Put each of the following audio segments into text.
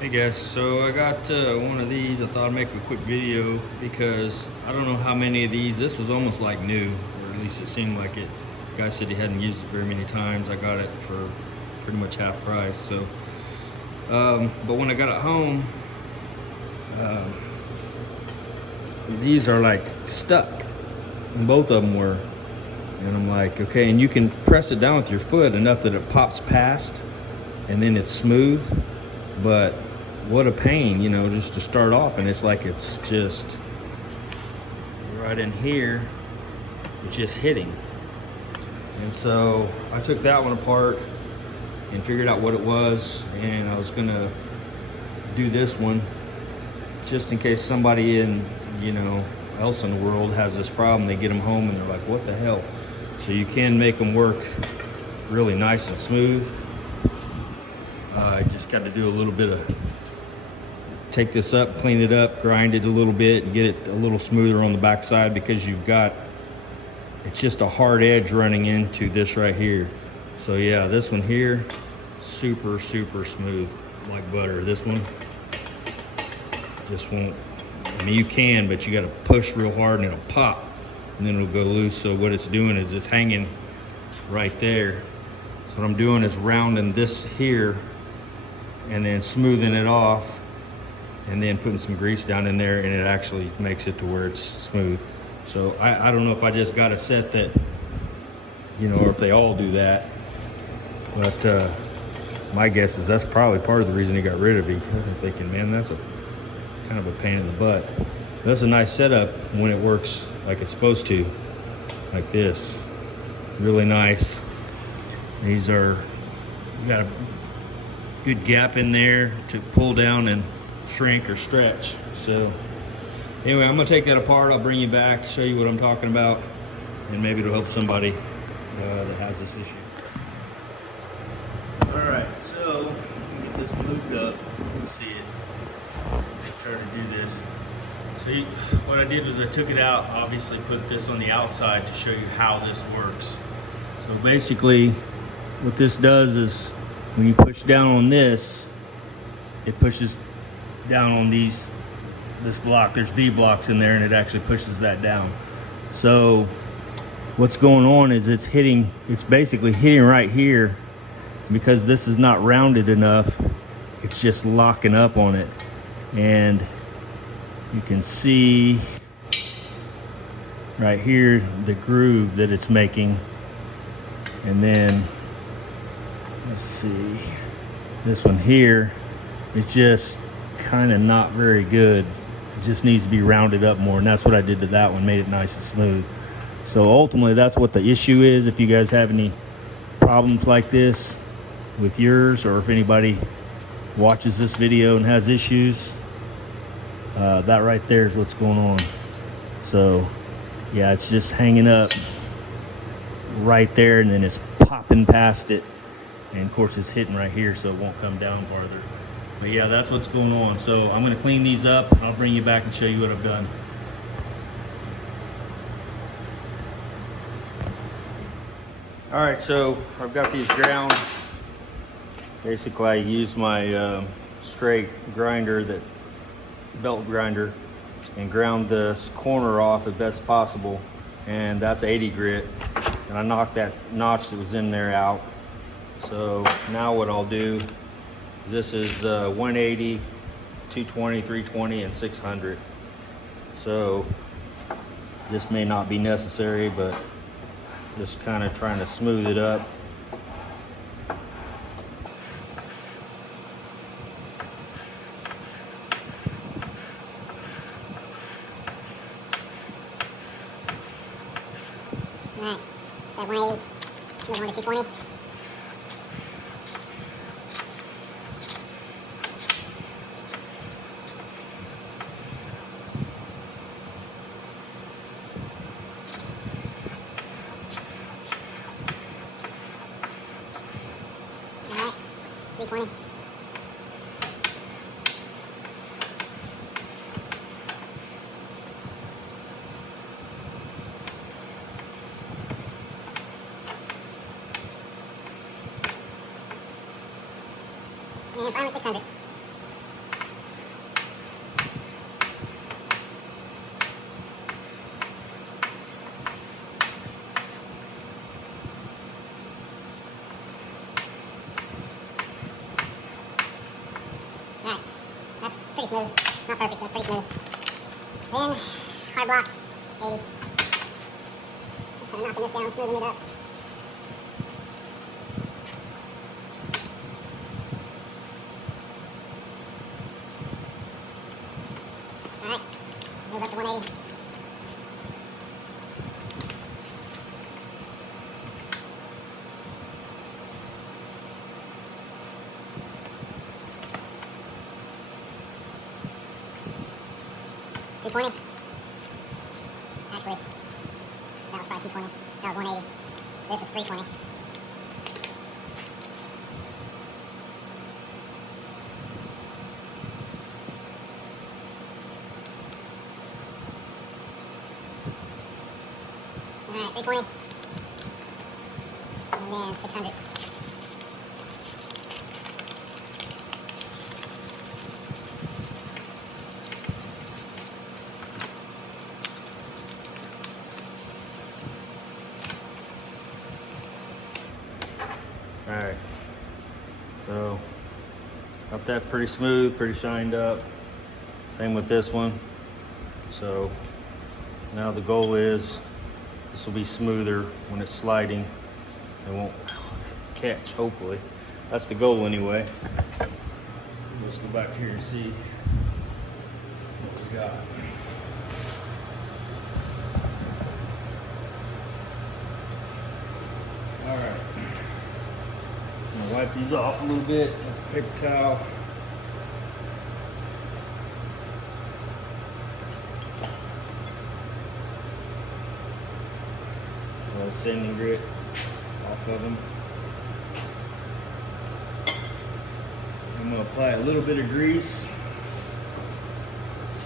Hey guys, so I got one of these. I thought I'd make a quick video because I don't know how many of these. This was almost like new, or at least it seemed like it. The guy said he hadn't used it very many times. I got it for pretty much half price. So, but when I got it home, um, these are like stuck, and both of them were. And I'm like, okay, and you can press it down with your foot enough that it pops past, and then it's smooth. But what a pain, you know, just to start off, and it's like it's just right in here, it's just hitting. And so I took that one apart and figured out what it was, and I was gonna do this one just in case somebody else in the world has this problem. They get them home and they're like, what the hell? So you can make them work really nice and smooth. I just got to do a little bit of, take this up, clean it up, grind it a little bit, and get it a little smoother on the back side, because it's just a hard edge running into this right here. So yeah, this one here, super smooth, like butter. This one just won't. I mean, you can, but you got to push real hard and it'll pop, and then it'll go loose. So what it's doing is it's hanging right there. So what I'm doing is rounding this here and then smoothing it off, and then putting some grease down in there, and it actually makes it to where it's smooth. So I don't know if I just got a set that, or if they all do that, but my guess is that's probably part of the reason he got rid of it. I'm thinking, man, that's a kind of a pain in the butt. That's a nice setup when it works like it's supposed to, like this. Really nice. These are, you got a good gap in there to pull down and shrink or stretch. So anyway, I'm gonna take that apart. I'll bring you back, show you what I'm talking about, and maybe it'll help somebody that has this issue. All right, so get this moved up. You can see it. Try to do this. So what I did was I took it out, obviously put this on the outside to show you how this works. So basically what this does is when you push down on this, it pushes down on this block. There's B blocks in there, and it actually pushes that down. So what's going on is it's basically hitting right here. Because this is not rounded enough, it's just locking up on it. And you can see right here the groove that it's making. And then let's see, this one here is just kind of not very good. It just needs to be rounded up more, and that's what I did to that one, made it nice and smooth. So ultimately that's what the issue is. If you guys have any problems like this with yours, or if anybody watches this video and has issues, that right there is what's going on. So yeah, it's just hanging up right there, and then it's popping past it, and of course it's hitting right here, so it won't come down farther. But yeah, that's what's going on. So I'm going to clean these up. I'll bring you back and show you what I've done. All right, so I've got these ground. Basically I use my straight grinder, that belt grinder, and ground this corner off as best possible, and that's 80 grit, and I knocked that notch that was in there out. So now what I'll do is, this is 180, 220, 320, and 600. So this may not be necessary, but just kind of trying to smooth it up. Alright, that 180, move on to 220. Alright, 320. And finally 600. pretty smooth. Not perfect, but pretty smooth. Then, hard block, 80. Just kind of knocking this down, smoothing it up. Alright, move up to 180. $220. Actually, that was probably $220. That was $180. This is $320. Alright, $320. And then $600. Alright, so got that pretty smooth, pretty shined up. Same with this one. So now the goal is this will be smoother when it's sliding. It won't catch, hopefully. That's the goal anyway. Let's go back here and see what we got. Alright. I'm gonna wipe these off a little bit with a paper towel. Sanding grit off of them. I'm gonna apply a little bit of grease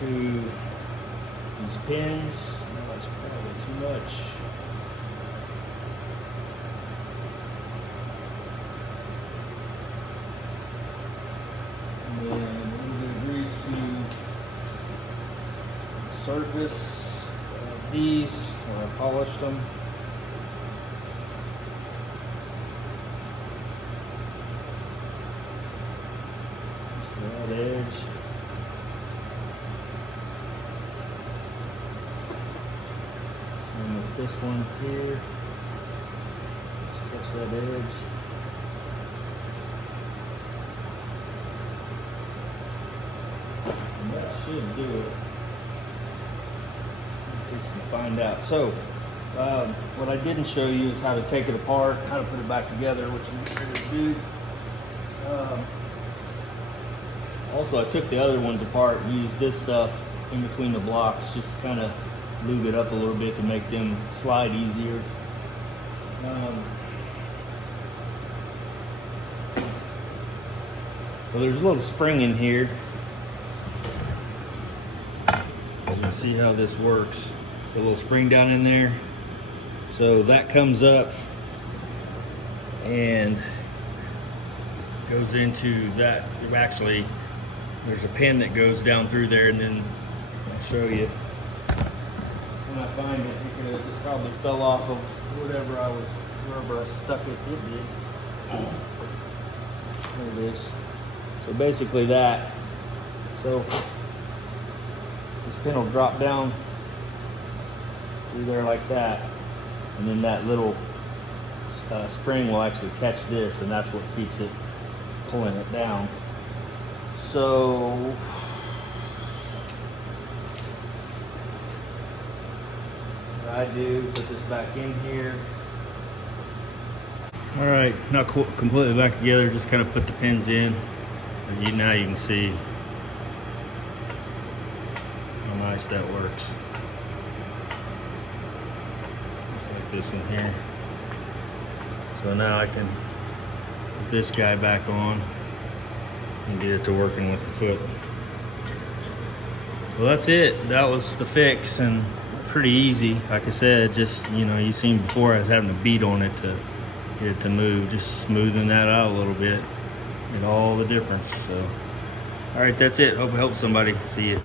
to these pins. No, that's probably too much. And then a little bit of grease to the surface of these where I polished them. Just that edge. Same with this one here. Just that edge. And that should do it. I'm fixing to find out. So, what I didn't show you is how to take it apart, how to put it back together, which I'm going to do. Also, I took the other ones apart and used this stuff in between the blocks just to kind of lube it up a little bit to make them slide easier. So there's a little spring in here. You can see how this works. It's a little spring down in there. So that comes up and goes into that. Actually, there's a pin that goes down through there, and then I'll show you when I find it, because it probably fell off of wherever I stuck it. It did. There it is. So basically that. So this pin will drop down through there like that, and then that little spring will actually catch this, and that's what keeps it pulling it down. So what I do, put this back in here. All right, not completely back together, just kind of put the pins in, and now you can see how nice that works. Just like this one here. So now I can put this guy back on and get it to working with the foot. So that's it. That was the fix, and pretty easy. Like I said, just, you seen before I was having to beat on it to get it to move. Just smoothing that out a little bit. Made all the difference. So, all right, that's it. Hope it helps somebody. See you.